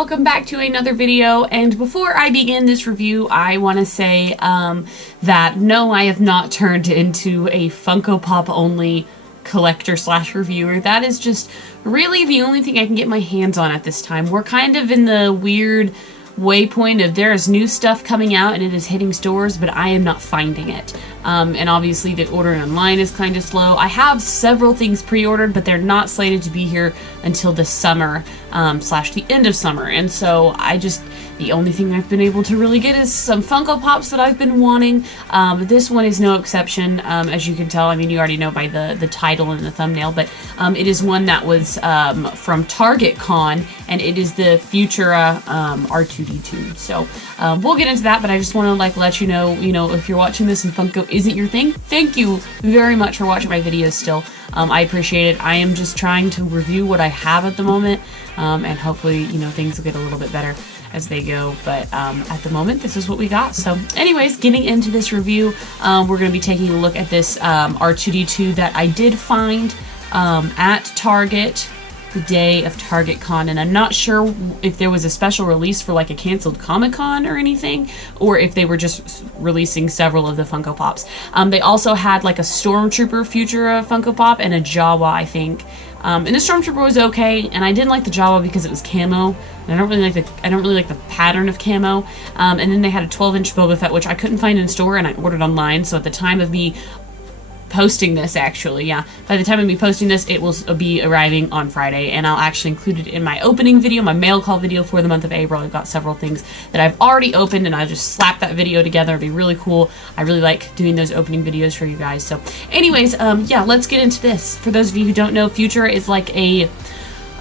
welcome back to another video. And before I begin this review, I want to say that no, I have not turned into a Funko Pop only collector slash reviewer. That is just really the only thing I can get my hands on at this time. We're kind of in the weird waypoint of there is new stuff coming out and it is hitting stores, but I am not finding it. And obviously the ordering online is kind of slow. I have several things pre-ordered, but they're not slated to be here until the summer slash the end of summer. And so the only thing I've been able to really get is some Funko Pops that I've been wanting. This one is no exception, as you can tell. I mean, you already know by the title and the thumbnail, but it is one that was from Target Con, and it is the Futura R2-D2. So we'll get into that, but I just want to let you know, if you're watching this and Funko isn't your thing, thank you very much for watching my videos still. I appreciate it. I am just trying to review what I have at the moment, and hopefully, things will get a little bit better as they go, but at the moment this is what we got. So anyways, getting into this review, we're going to be taking a look at this R2-D2 that I did find at Target the day of Target Con, and I'm not sure if there was a special release for like a canceled Comic-Con or anything, or if they were just releasing several of the Funko Pops. They also had like a Stormtrooper Futura Funko Pop and a Jawa, I think. And the Stormtrooper was okay, and I didn't like the Jawa because it was camo, and I don't really like the pattern of camo. And then they had a 12-inch Boba Fett, which I couldn't find in store, and I ordered online. So at the time of me posting this, by the time of me posting this, it will be arriving on Friday, and I'll actually include it in my opening video, my mail call video for the month of April. I've got several things that I've already opened, and I'll just slap that video together. It'll be really cool. I really like doing those opening videos for you guys. So anyways, yeah, let's get into this. For those of you who don't know, Futura is like a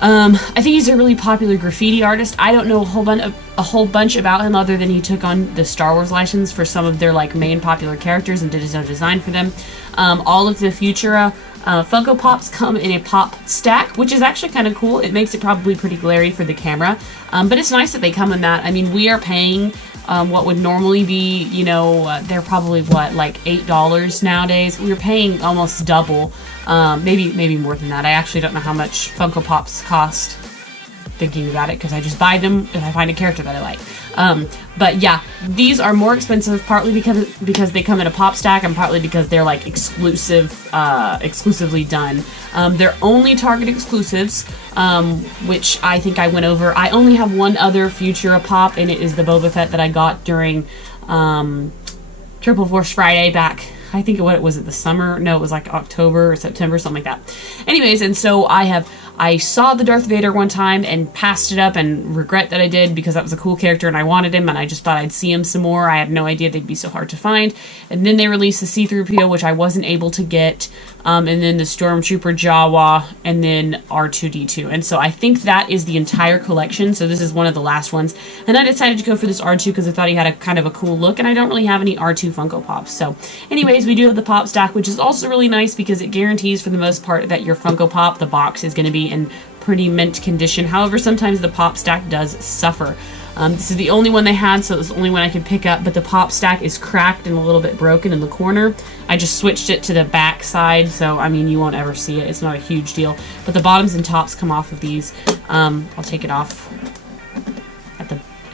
I think he's a really popular graffiti artist. I don't know a whole bunch about him other than he took on the Star Wars license for some of their like main popular characters and did his own design for them. All of the Futura Funko Pops come in a pop stack, which is actually kind of cool. It makes it probably pretty glary for the camera, but it's nice that they come in that. I mean, we are paying what would normally be, they're probably like $8 nowadays. We're paying almost double, maybe more than that. I actually don't know how much Funko Pops cost, thinking about it, because I just buy them if I find a character that I like. But yeah, these are more expensive, partly because they come in a pop stack, and partly because they're like exclusively done. They're only Target exclusives, which I think I went over. I only have one other Futura Pop, and it is the Boba Fett that I got during Triple Force Friday back, I think it was the summer? No, it was like October or September, something like that. Anyways, and so I saw the Darth Vader one time and passed it up and regret that I did, because that was a cool character and I wanted him, and I just thought I'd see him some more. I had no idea they'd be so hard to find. And then they released the C-3PO, which I wasn't able to get, and then the Stormtrooper Jawa, and then R2-D2. And so I think that is the entire collection. So this is one of the last ones. And I decided to go for this R2 because I thought he had a kind of a cool look, and I don't really have any R2 Funko Pops. So anyways, we do have the pop stack, which is also really nice because it guarantees for the most part that your Funko Pop, the box, is going to be in pretty mint condition. However, sometimes the pop stack does suffer. This is the only one they had, so it was the only one I could pick up, but the pop stack is cracked and a little bit broken in the corner. I just switched it to the back side, so I mean, you won't ever see it. It's not a huge deal, but the bottoms and tops come off of these. I'll take it off at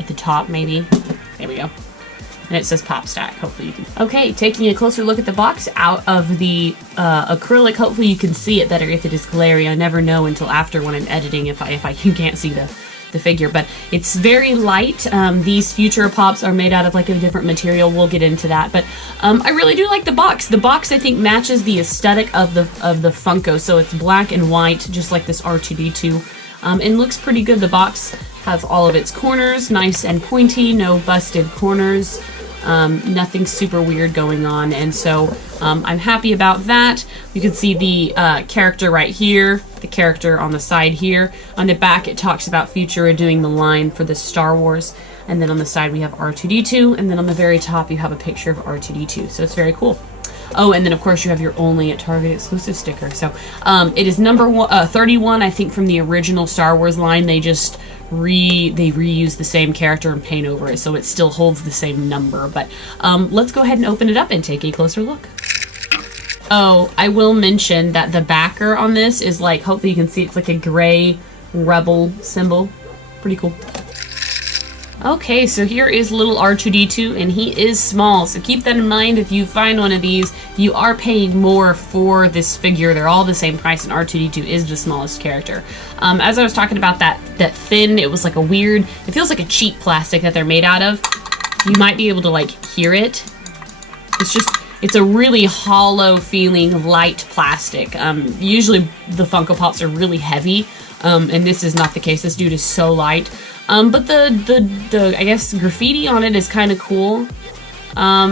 the top, maybe. There we go. And it says pop stack. Hopefully you can. Okay, taking a closer look at the box out of the acrylic. Hopefully you can see it better if it is glary. I never know until after when I'm editing if you can't see the figure, but it's very light. These Futura Pops are made out of like a different material. We'll get into that, but I really do like the box. The box, I think, matches the aesthetic of the Funko, so it's black and white, just like this R2-D2, and looks pretty good. The box has all of its corners nice and pointy, no busted corners. Nothing super weird going on, and so I'm happy about that. You can see the character right here, the character on the side here. On the back it talks about Futura doing the line for the Star Wars, and then on the side we have R2-D2, and then on the very top you have a picture of R2-D2, so it's very cool. Oh, and then of course you have your only at Target exclusive sticker. So it is number 31, I think, from the original Star Wars line. They just reuse the same character and paint over it, so it still holds the same number. But let's go ahead and open it up and take a closer look. Oh, I will mention that the backer on this is like, hopefully you can see, it's like a gray rebel symbol. Pretty cool. Okay, so here is little R2-D2, and he is small, so keep that in mind. If you find one of these, you are paying more for this figure. They're all the same price, and R2-D2 is the smallest character. As I was talking about that thin, it was like a weird, it feels like a cheap plastic that they're made out of. You might be able to like hear it. It's a really hollow feeling light plastic. Usually the Funko Pops are really heavy, and this is not the case. This dude is so light. But the I guess graffiti on it is kind of cool.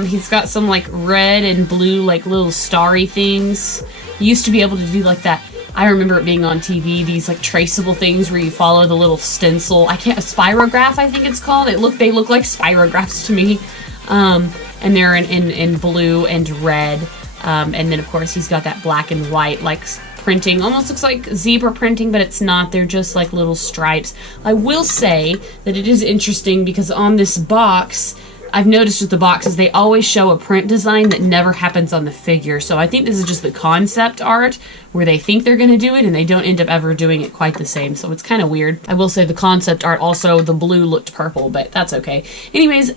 He's got some like red and blue like little starry things. You used to be able to do like that. I remember it being on TV, these like traceable things where you follow the little stencil. A spirograph, I think it's called. They look like spirographs to me. And they're in blue and red. And then of course he's got that black and white like printing. Almost looks like zebra printing, but it's not. They're just like little stripes. I will say that it is interesting because on this box, I've noticed with the boxes, they always show a print design that never happens on the figure. So I think this is just the concept art where they think they're going to do it and they don't end up ever doing it quite the same. So it's kind of weird. I will say the concept art also, the blue looked purple, but that's okay. Anyways,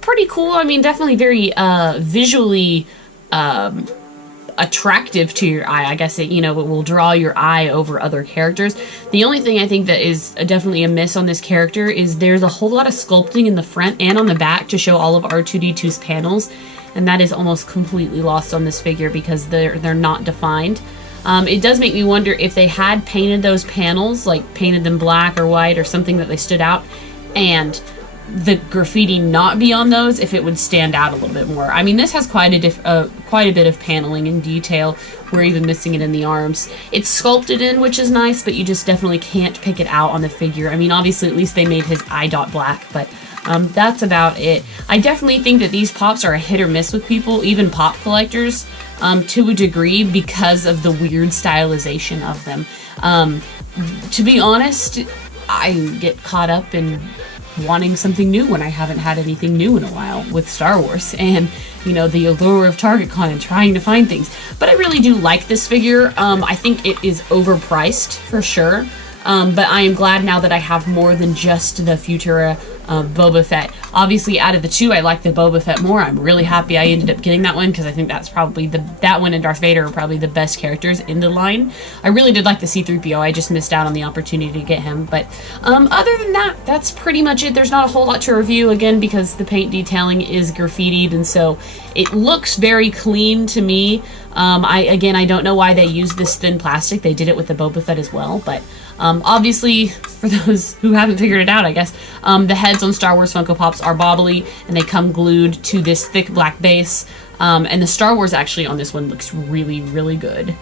pretty cool. I mean, definitely very visually attractive to your eye. I guess it, it will draw your eye over other characters. The only thing I think that is definitely a miss on this character is there's a whole lot of sculpting in the front and on the back to show all of R2-D2's panels, and that is almost completely lost on this figure because they're not defined. It does make me wonder if they had painted those panels, like painted them black or white or something that they stood out, and the graffiti not be on those, if it would stand out a little bit more. I mean, this has quite a bit of paneling and detail. We're even missing it in the arms. It's sculpted in, which is nice, but you just definitely can't pick it out on the figure. I mean, obviously, at least they made his eye dot black, but that's about it. I definitely think that these pops are a hit or miss with people, even pop collectors, to a degree because of the weird stylization of them. To be honest, I get caught up in wanting something new when I haven't had anything new in a while with Star Wars and, the allure of TargetCon and trying to find things. But I really do like this figure. I think it is overpriced for sure. But I am glad now that I have more than just the Futura Boba Fett. Obviously, out of the two, I like the Boba Fett more. I'm really happy I ended up getting that one because I think that's probably that one and Darth Vader are probably the best characters in the line. I really did like the C-3PO. I just missed out on the opportunity to get him. But other than that, that's pretty much it. There's not a whole lot to review, again, because the paint detailing is graffitied, and so it looks very clean to me. I don't know why they used this thin plastic. They did it with the Boba Fett as well, but obviously, for those who haven't figured it out, I guess, the heads on Star Wars Funko Pops are bobbly, and they come glued to this thick black base, and the Star Wars actually on this one looks really, really good.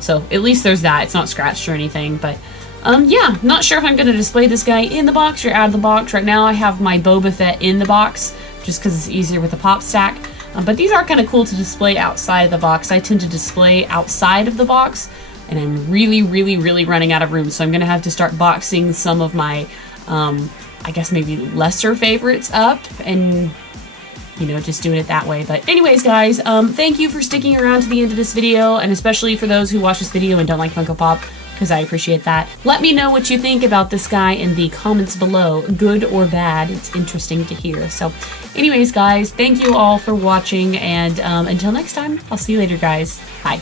So at least there's that. It's not scratched or anything, but yeah, not sure if I'm going to display this guy in the box or out of the box. Right now I have my Boba Fett in the box, just because it's easier with the pop stack. But these are kind of cool to display outside of the box. I tend to display outside of the box, and I'm really, really, really running out of room, so I'm going to have to start boxing some of my, I guess maybe lesser favorites up, and, just doing it that way. But anyways, guys, thank you for sticking around to the end of this video, and especially for those who watch this video and don't like Funko Pop, because I appreciate that. Let me know what you think about this guy in the comments below, good or bad. It's interesting to hear. So anyways, guys, thank you all for watching, and until next time, I'll see you later, guys. Bye.